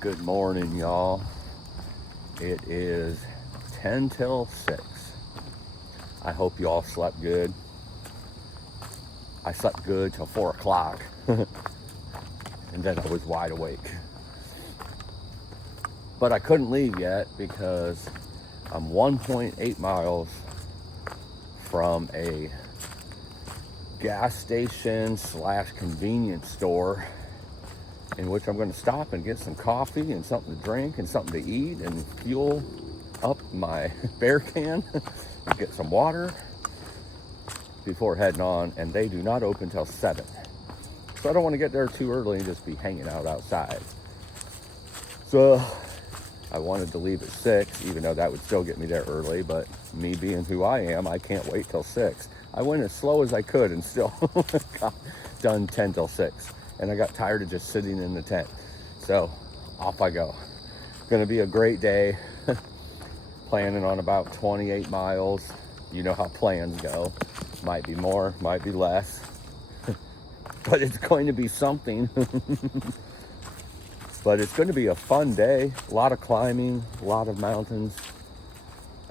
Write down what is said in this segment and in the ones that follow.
Good morning, y'all. It is 10 till 6. I hope you all slept good. I slept good till 4 o'clock. And then I was wide awake. But I couldn't leave yet because I'm 1.8 miles from a gas station / convenience store in which I'm going to stop and get some coffee and something to drink and something to eat and fuel up my bear can and get some water before heading on. And they do not open till 7. So I don't want to get there too early and just be hanging out outside. So I wanted to leave at 6, even though that would still get me there early, but me being who I am, I can't wait till 6. I went as slow as I could and still got done 10 till 6. And I got tired of just sitting in the tent. So off I go. Gonna be a great day. Planning on about 28 miles. You know how plans go. Might be more, might be less. But it's going to be something. But it's going to be a fun day. A lot of climbing, a lot of mountains.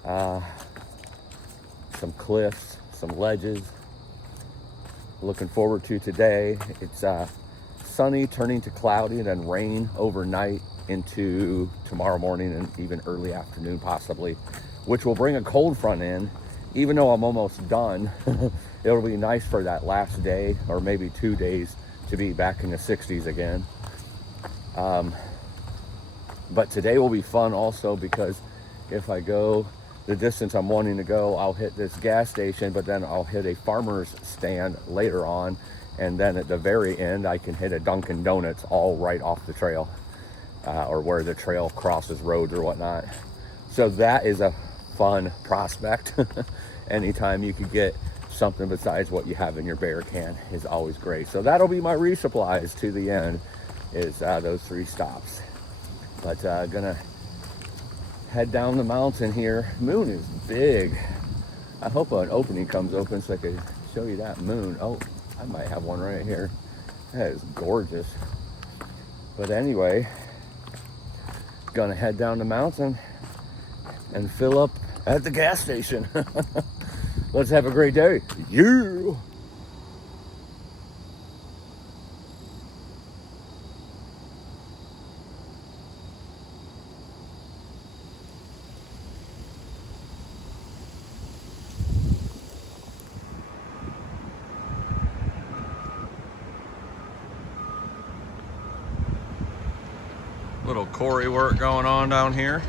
Some cliffs, some ledges. Looking forward to today. It's sunny turning to cloudy and then rain overnight into tomorrow morning and even early afternoon possibly, which will bring a cold front in. Even though I'm almost done, it'll be nice for that last day or maybe 2 days to be back in the 60s again. But today will be fun also because if I go the distance I'm wanting to go, I'll hit this gas station, but then I'll hit a farmer's stand later on. And then at the very end, I can hit a Dunkin' Donuts all right off the trail or where the trail crosses roads or whatnot. So that is a fun prospect. Anytime you could get something besides what you have in your bear can is always great. So that'll be my resupplies to the end is those 3 stops. But gonna head down the mountain here. Moon is big. I hope an opening comes open so I could show you that moon. Oh, I might have one right here. That is gorgeous. But anyway, gonna head down the mountain and fill up at the gas station. Let's have a great day. Yeah. Little quarry work going on down here.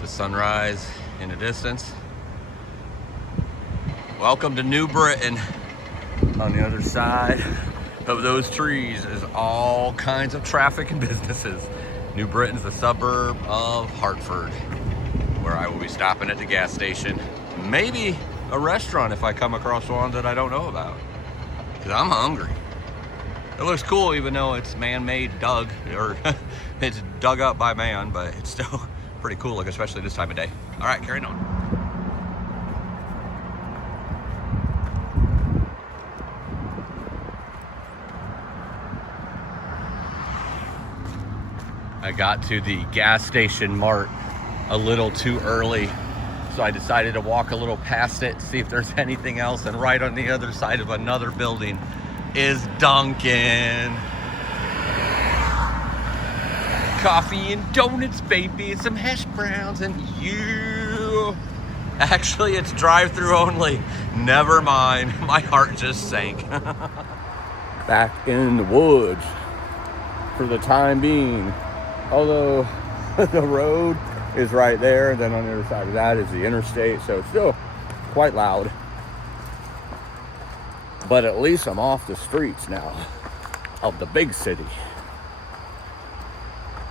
The sunrise in the distance. Welcome to New Britain. On the other side of those trees is all kinds of traffic and businesses. New Britain's a suburb of Hartford, where I will be stopping at the gas station. Maybe a restaurant if I come across one that I don't know about, because I'm hungry. It looks cool even though it's man-made dug, or it's dug up by man, but it's still pretty cool looking, especially this time of day. All right, carrying on. I got to the gas station mart a little too early, so I decided to walk a little past it, see if there's anything else, and right on the other side of another building is Dunkin'. Coffee and donuts, baby, and some hash browns, and you. Actually, it's drive-through only. Never mind, my heart just sank. Back in the woods for the time being. Although the road is right there, and then on the other side of that is the interstate, so it's still quite loud. But at least I'm off the streets now of the big city.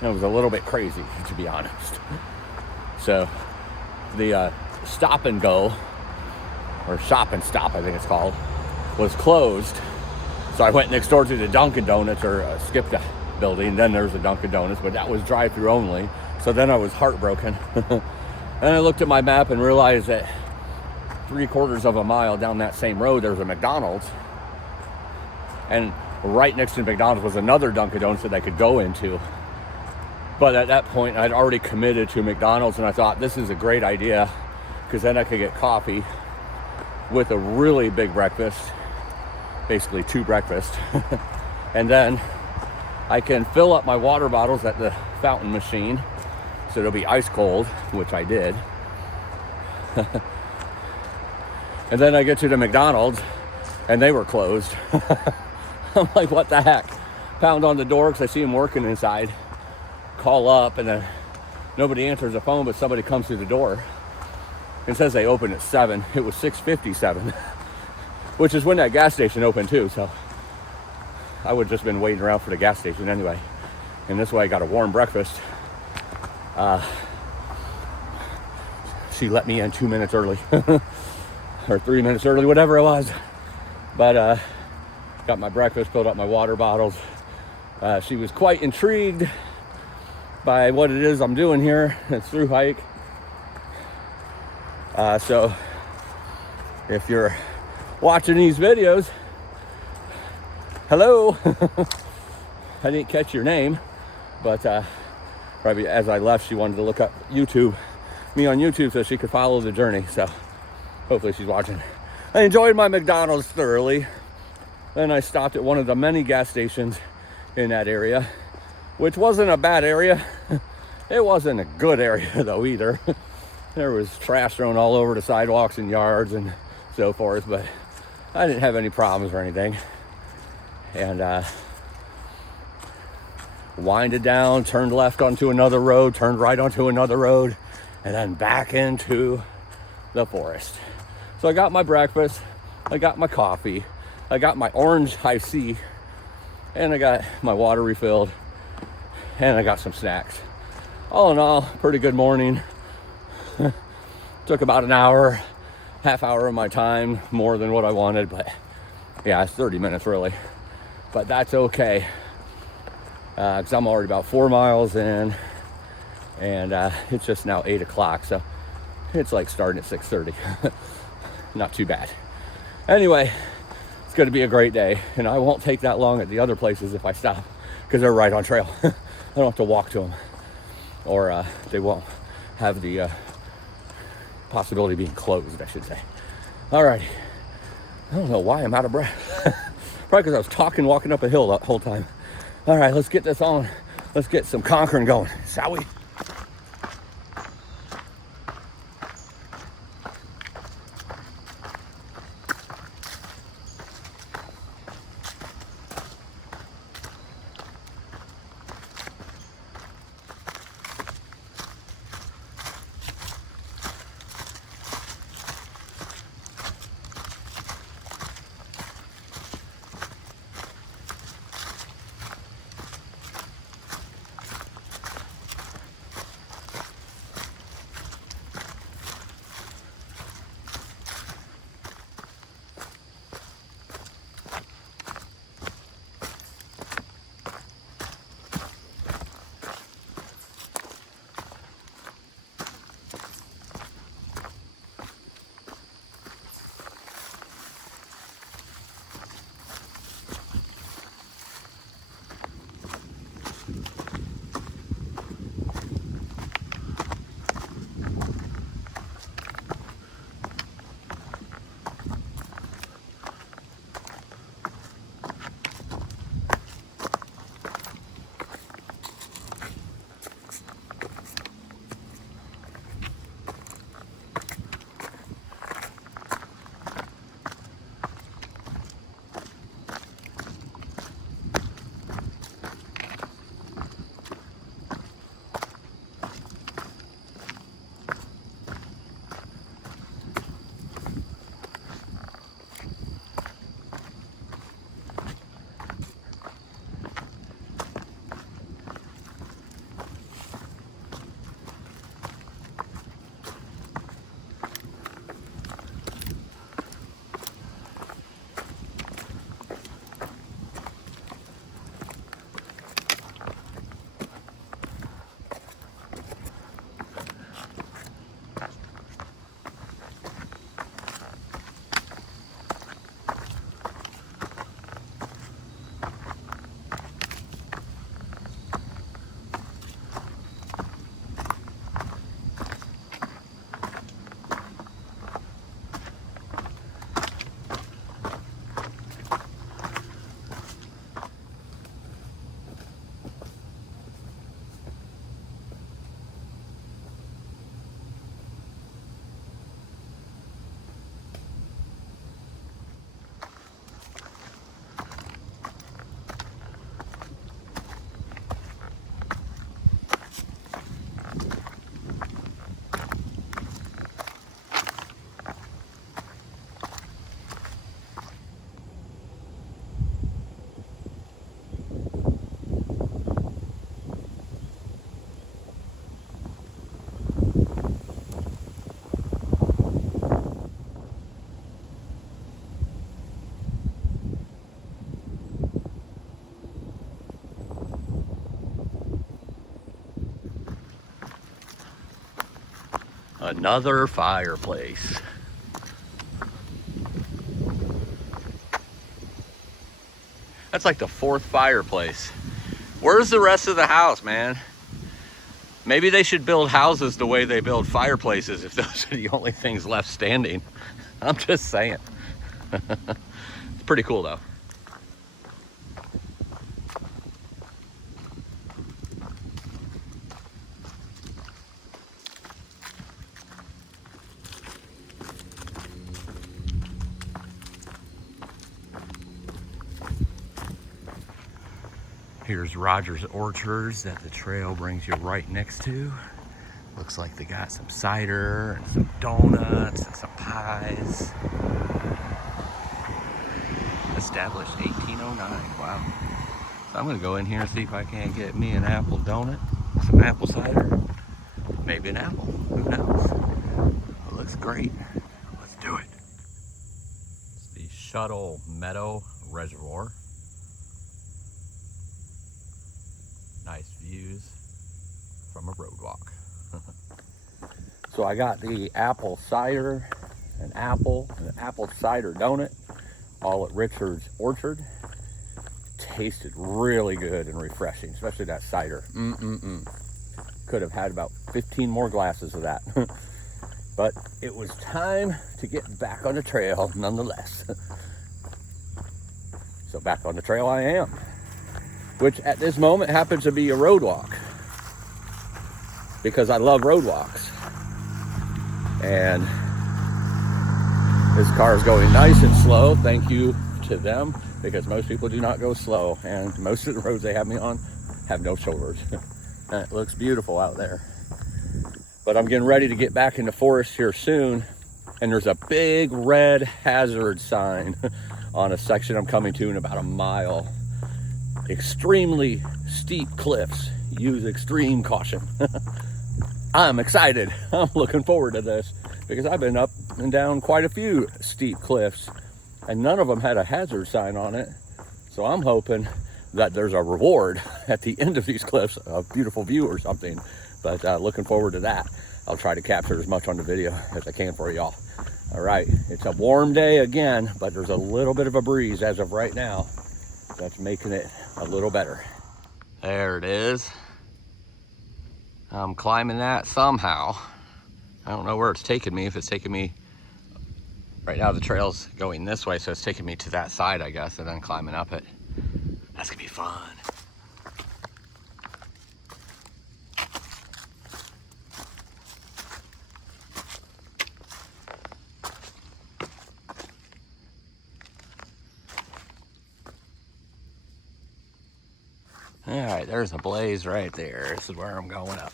It was a little bit crazy, to be honest. So the stop and go, or shop and stop, I think it's called, was closed. So I went next door to the Dunkin' Donuts, or skipped a building. Then there's a Dunkin' Donuts, but that was drive-through only. So then I was heartbroken. And I looked at my map and realized that 3/4 of a mile down that same road, there's a McDonald's. And right next to McDonald's was another Dunkin' Donuts that I could go into. But at that point, I'd already committed to McDonald's, and I thought this is a great idea because then I could get coffee with a really big breakfast, basically 2 breakfasts. And then I can fill up my water bottles at the fountain machine, so it'll be ice cold, which I did. And then I get to the McDonald's, and they were closed. I'm like, what the heck? Pound on the door because I see them working inside. Call up, and then nobody answers the phone, but somebody comes through the door and says they open at 7. It was 6:57, which is when that gas station opened too. So I would have just been waiting around for the gas station anyway. And this way I got a warm breakfast. She let me in 2 minutes early or 3 minutes early, whatever it was. But got my breakfast, filled up my water bottles. She was quite intrigued by what it is I'm doing here. It's Thru-Hike. So if you're watching these videos, hello. I didn't catch your name, but probably as I left, she wanted to look up me on YouTube so she could follow the journey. So hopefully she's watching. I enjoyed my McDonald's thoroughly. Then I stopped at one of the many gas stations in that area, which wasn't a bad area. It wasn't a good area though either. There was trash thrown all over the sidewalks and yards and so forth, but I didn't have any problems or anything. And winded down, turned left onto another road, turned right onto another road, and then back into the forest. So I got my breakfast, I got my coffee, I got my orange high C, and I got my water refilled, and I got some snacks. All in all, pretty good morning. Took about an hour, half hour of my time, more than what I wanted, but yeah, it's 30 minutes really. But that's okay, because I'm already about 4 miles in, and it's just now 8 o'clock, so it's like starting at 6:30. Not too bad. Anyway, it's going to be a great day, and I won't take that long at the other places if I stop, because they're right on trail. I don't have to walk to them, or they won't have the possibility of being closed, I should say. Alrighty. I don't know why I'm out of breath. Probably because I was talking, walking up a hill the whole time. All right, let's get this on. Let's get some conquering going, shall we? Another fireplace. That's like the 4th fireplace. Where's the rest of the house, man? Maybe they should build houses the way they build fireplaces if those are the only things left standing. I'm just saying. It's pretty cool though. Here's Roger's Orchards that the trail brings you right next to. Looks like they got some cider and some donuts and some pies. Established 1809, wow. So I'm gonna go in here and see if I can't get me an apple donut, some apple cider, maybe an apple, who knows? It looks great, let's do it. It's the Shuttle Meadow Reservoir. Nice views from a road walk. So I got the apple cider, an apple cider donut, all at Richard's Orchard. Tasted really good and refreshing, especially that cider. Could have had about 15 more glasses of that. But it was time to get back on the trail nonetheless. So back on the trail I am, which at this moment happens to be a road walk, because I love road walks. And this car is going nice and slow, thank you to them, because most people do not go slow, and most of the roads they have me on have no shoulders. It looks beautiful out there. But I'm getting ready to get back in the forest here soon, and there's a big red hazard sign on a section I'm coming to in about a mile. Extremely steep cliffs, use extreme caution. I'm excited. I'm looking forward to this because I've been up and down quite a few steep cliffs and none of them had a hazard sign on it. So I'm hoping that there's a reward at the end of these cliffs, a beautiful view or something. But looking forward to that. I'll try to capture as much on the video as I can for y'all. All right, it's a warm day again, but there's a little bit of a breeze as of right now. That's making it a little better. There it is. I'm climbing that somehow. I don't know where it's taking me. If it's taking me, right now the trail's going this way, so it's taking me to that side, I guess, and then climbing up it. That's gonna be fun. All right, there's a blaze right there. This is where I'm going up.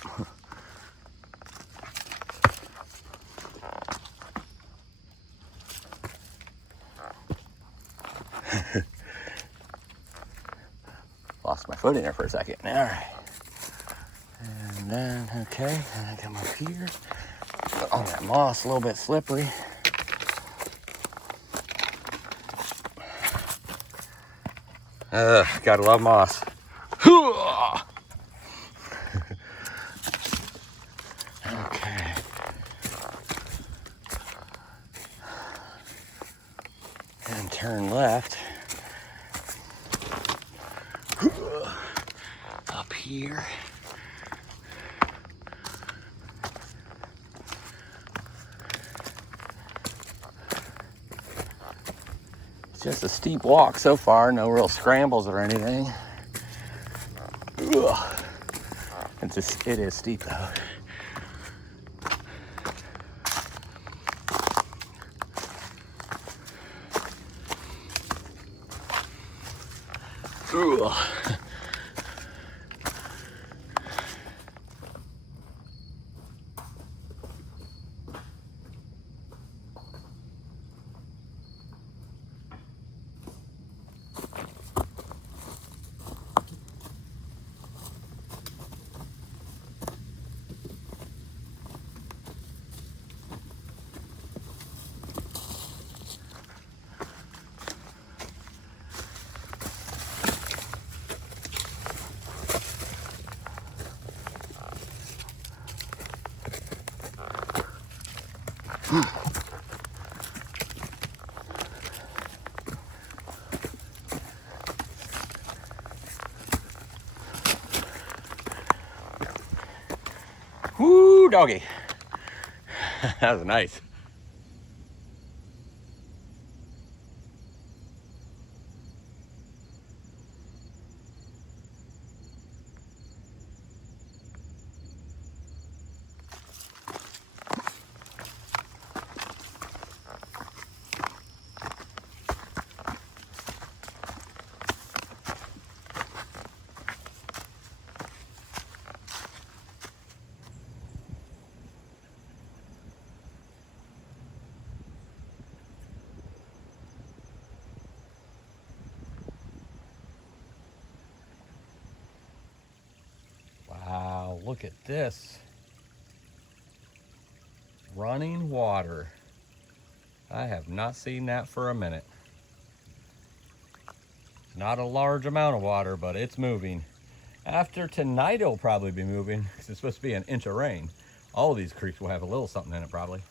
Lost my footing there for a second. All right. And then, okay, and I come up here. On that moss, a little bit slippery. Gotta love moss. Okay. And turn left. Up here. It's just a steep walk so far, no real scrambles or anything. It is steep though. Woo, doggy. That was nice. Wow, look at this. Running water. I have not seen that for a minute. Not a large amount of water, but it's moving. After tonight, it'll probably be moving because it's supposed to be an inch of rain. All of these creeks will have a little something in it probably.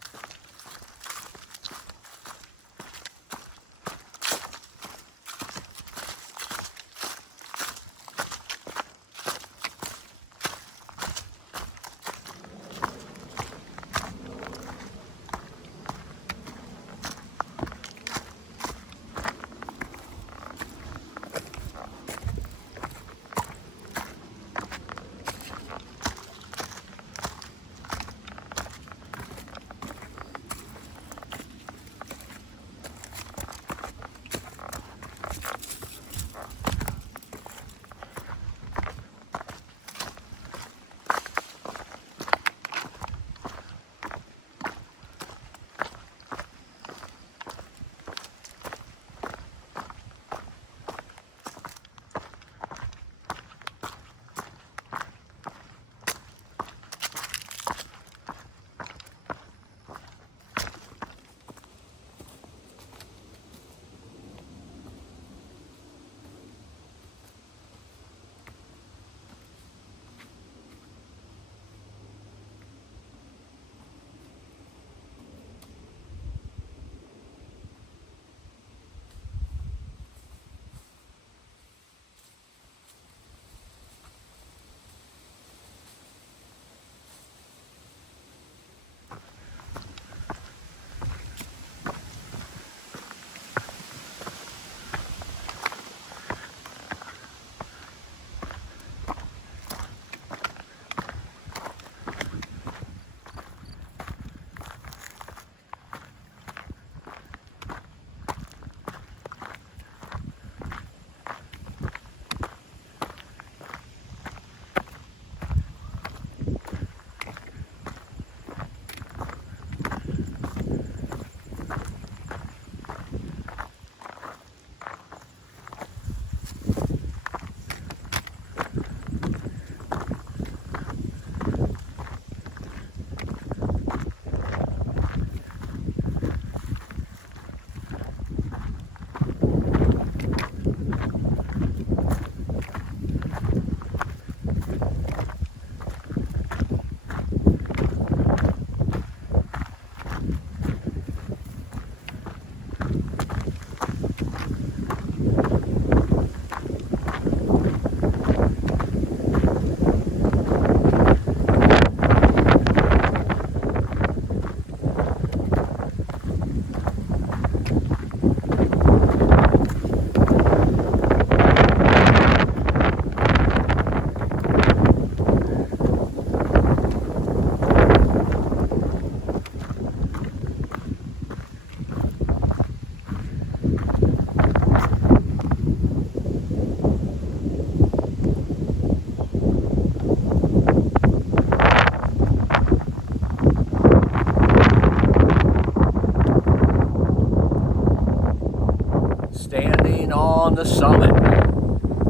On the summit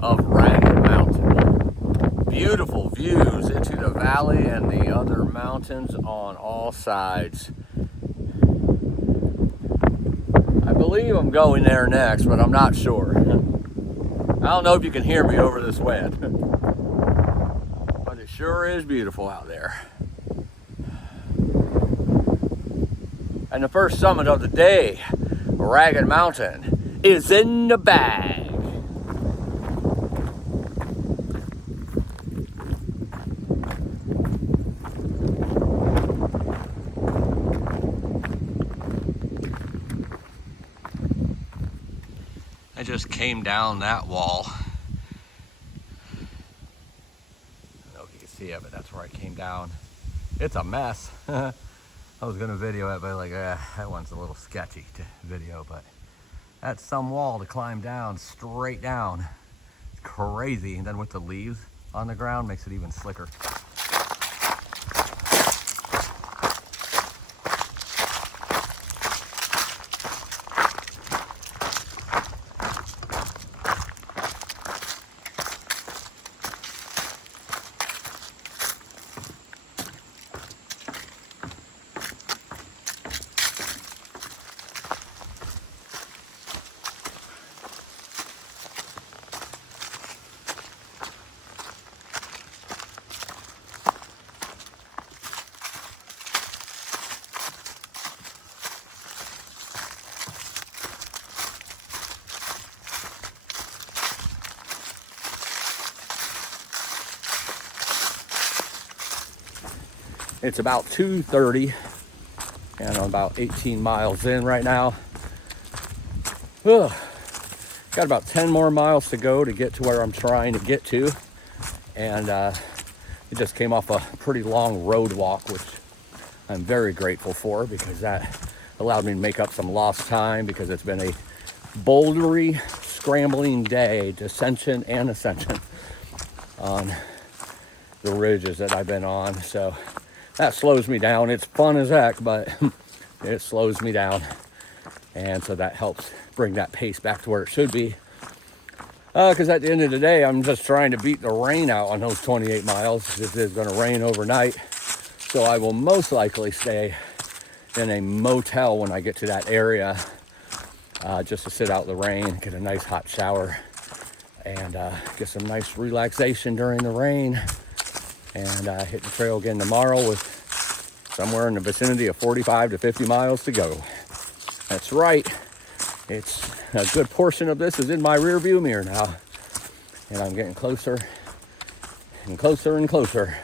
of Ragged Mountain. Beautiful views into the valley and the other mountains on all sides. I believe I'm going there next, but I'm not sure. I don't know if you can hear me over this wind, but it sure is beautiful out there. And the first summit of the day, Ragged Mountain, is in the bag. I just came down that wall. I don't know if you can see it, but that's where I came down. It's a mess. I was gonna video it, but like, that one's a little sketchy to video, but that's some wall to climb down, straight down. It's crazy. And then with the leaves on the ground, makes it even slicker. It's about 2:30 and I'm about 18 miles in right now. Ugh. Got about 10 more miles to go to get to where I'm trying to get to. And it just came off a pretty long road walk, which I'm very grateful for, because that allowed me to make up some lost time, because it's been a bouldery, scrambling day, descension and ascension on the ridges that I've been on. So that slows me down. It's fun as heck, but it slows me down. And so that helps bring that pace back to where it should be. Because at the end of the day, I'm just trying to beat the rain out on those 28 miles. It is going to rain overnight. So I will most likely stay in a motel when I get to that area, just to sit out the rain, get a nice hot shower, and get some nice relaxation during the rain. And hit the trail again tomorrow with somewhere in the vicinity of 45 to 50 miles to go. That's right. It's a good portion of this is in my rear view mirror now. And I'm getting closer and closer and closer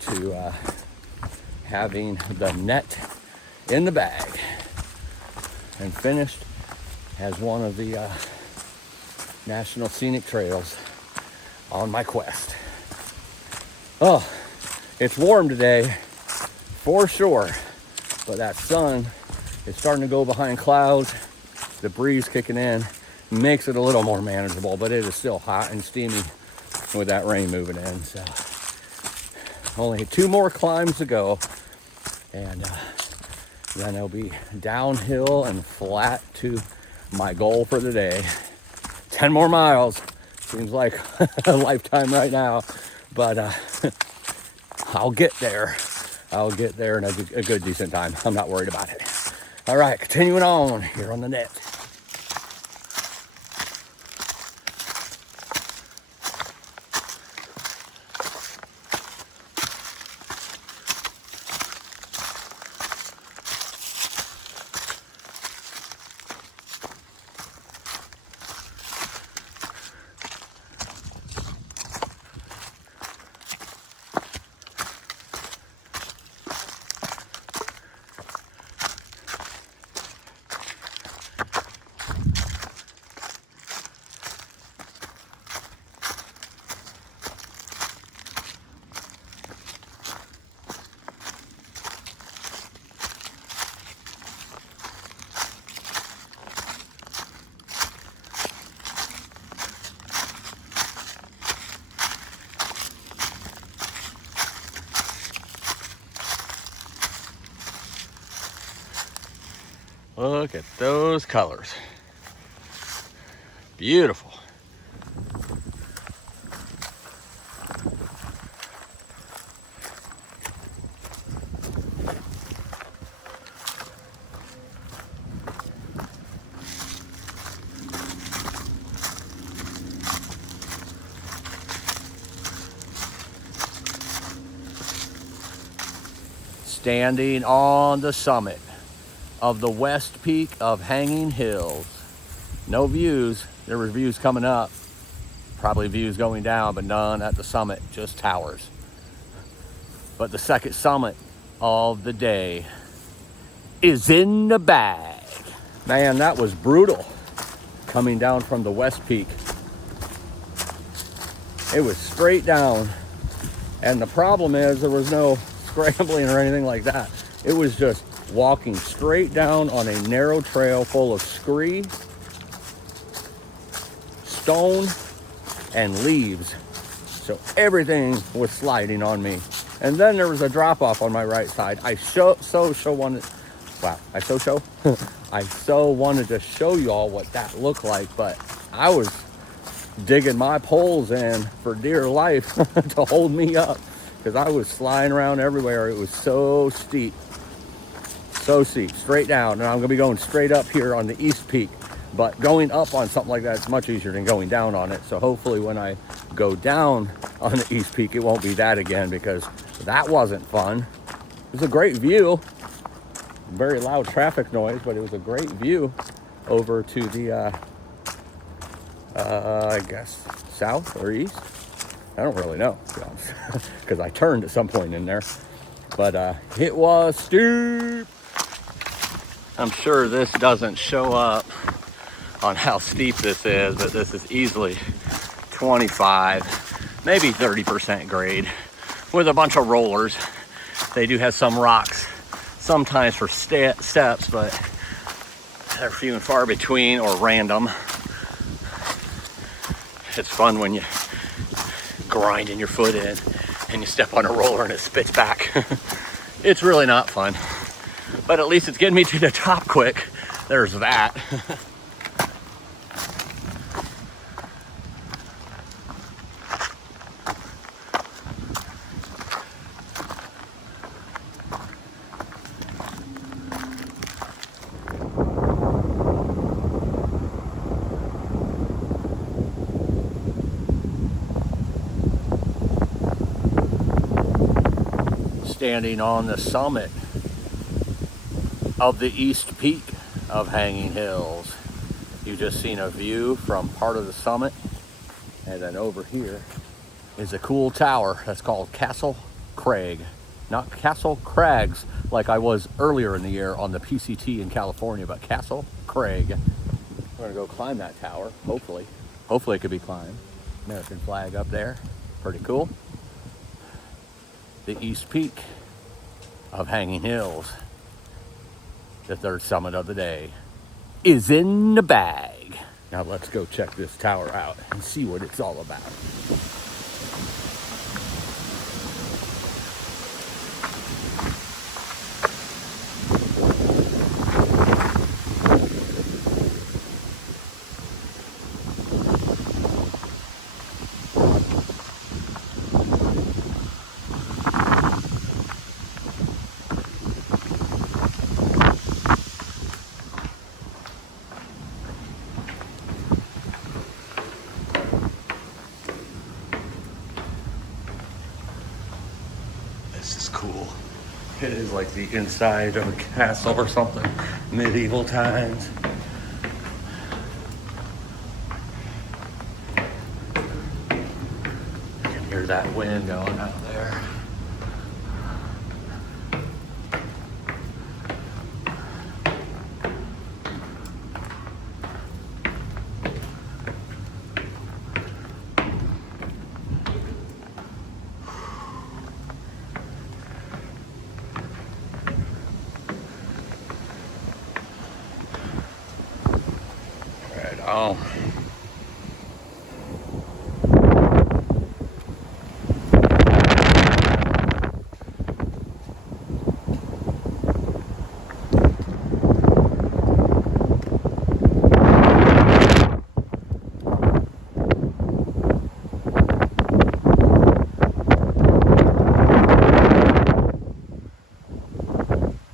to having the net in the bag and finished as one of the national scenic trails on my quest. Oh, it's warm today, for sure, but that sun is starting to go behind clouds. The breeze kicking in makes it a little more manageable, but it is still hot and steamy with that rain moving in. So only 2 more climbs to go, and then it'll be downhill and flat to my goal for the day. 10 more miles. Seems like a lifetime right now. But I'll get there. I'll get there in a good, decent time. I'm not worried about it. All right, continuing on here on the net. Look at those colors. Beautiful. Standing on the summit of the west peak of Hanging Hills. No views. There were views coming up, probably views going down, but none at the summit, just towers. But the second summit of the day is in the bag. Man, that was brutal coming down from the west peak. It was straight down, and the problem is there was no scrambling or anything like that. It was just walking straight down on a narrow trail full of scree, stone, and leaves. So everything was sliding on me. And then there was a drop off on my right side. I so wanted to show you all what that looked like, but I was digging my poles in for dear life to hold me up, because I was sliding around everywhere. It was so steep, straight down. And I'm gonna be going straight up here on the east peak, but going up on something like that is much easier than going down on it. So hopefully when I go down on the east peak, it won't be that again, because that wasn't fun. It was a great view, very loud traffic noise, but it was a great view over to the I guess south or east. I don't really know, to be honest, because I turned at some point in there. But it was steep. I'm sure this doesn't show up on how steep this is, but this is easily 25, maybe 30% grade with a bunch of rollers. They do have some rocks sometimes for steps, but they're few and far between or random. It's fun when you grinding your foot in and you step on a roller and it spits back. It's really not fun, but at least it's getting me to the top quick. There's that. Standing on the summit of the east peak of Hanging Hills. You just seen a view from part of the summit, and then over here is a cool tower that's called Castle Craig. Not Castle Crags like I was earlier in the year on the PCT in California, but Castle Craig. We're gonna go climb that tower, hopefully. Hopefully it could be climbed. American flag up there, pretty cool. The east peak of Hanging Hills, the third summit of the day, is in the bag. Now let's go check this tower out and see what it's all about. This is cool. It is like the inside of a castle or something, medieval times. You can hear that wind going out there. Oh.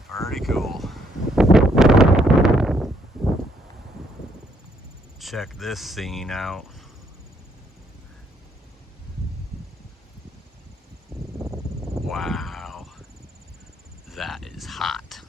Pretty cool. Check this scene out. Wow, that is hot.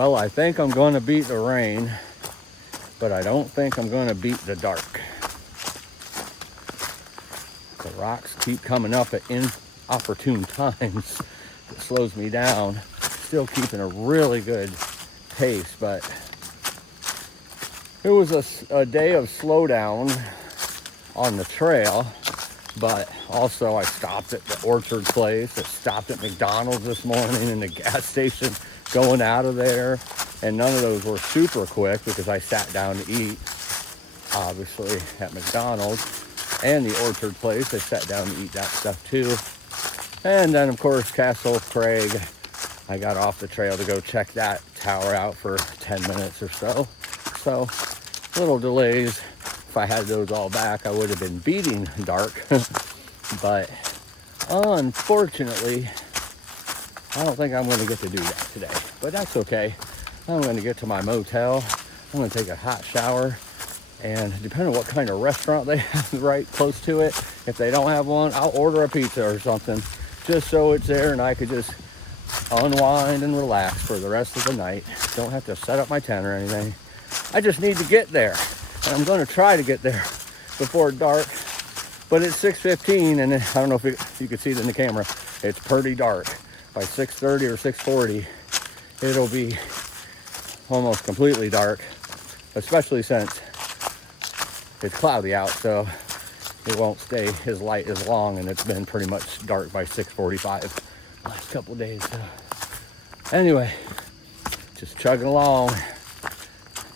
Well, I think I'm going to beat the rain, but I don't think I'm going to beat the dark. The rocks keep coming up at inopportune times. It slows me down. Still keeping a really good pace, but it was a day of slowdown on the trail, but also I stopped at the Orchard place. I stopped at McDonald's this morning and the gas station going out of there, and none of those were super quick because I sat down to eat, obviously, at McDonald's. And the Orchard place, I sat down to eat that stuff too. And then, of course, Castle Craig, I got off the trail to go check that tower out for 10 minutes or so. So, little delays. If I had those all back, I would have been beating dark. But unfortunately, I don't think I'm going to get to do that today. But that's okay. I'm going to get to my motel. I'm going to take a hot shower. And depending on what kind of restaurant they have right close to it, if they don't have one, I'll order a pizza or something, just so it's there and I could just unwind and relax for the rest of the night. Don't have to set up my tent or anything. I just need to get there, and I'm going to try to get there before dark. But it's 6:15, and I don't know if you can see it in the camera. It's pretty dark. By 6:30 or 6:40, it'll be almost completely dark, especially since it's cloudy out, so it won't stay as light as long, and it's been pretty much dark by 6:45 last couple days. So anyway, just chugging along.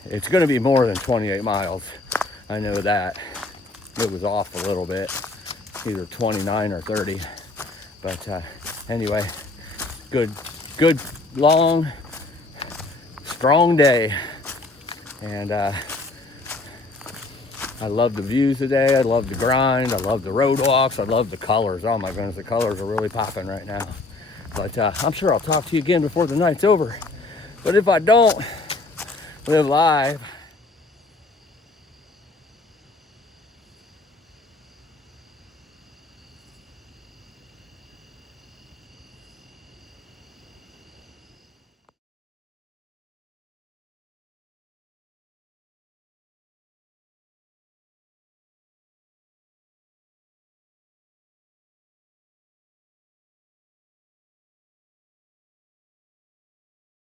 It's going to be more than 28 miles. I know that. It was off a little bit, either 29 or 30. But anyway, good, long, strong day. And I love the views today. I love the grind. I love the road walks. I love the colors. Oh my goodness, the colors are really popping right now. But I'm sure I'll talk to you again before the night's over. But if I don't, live live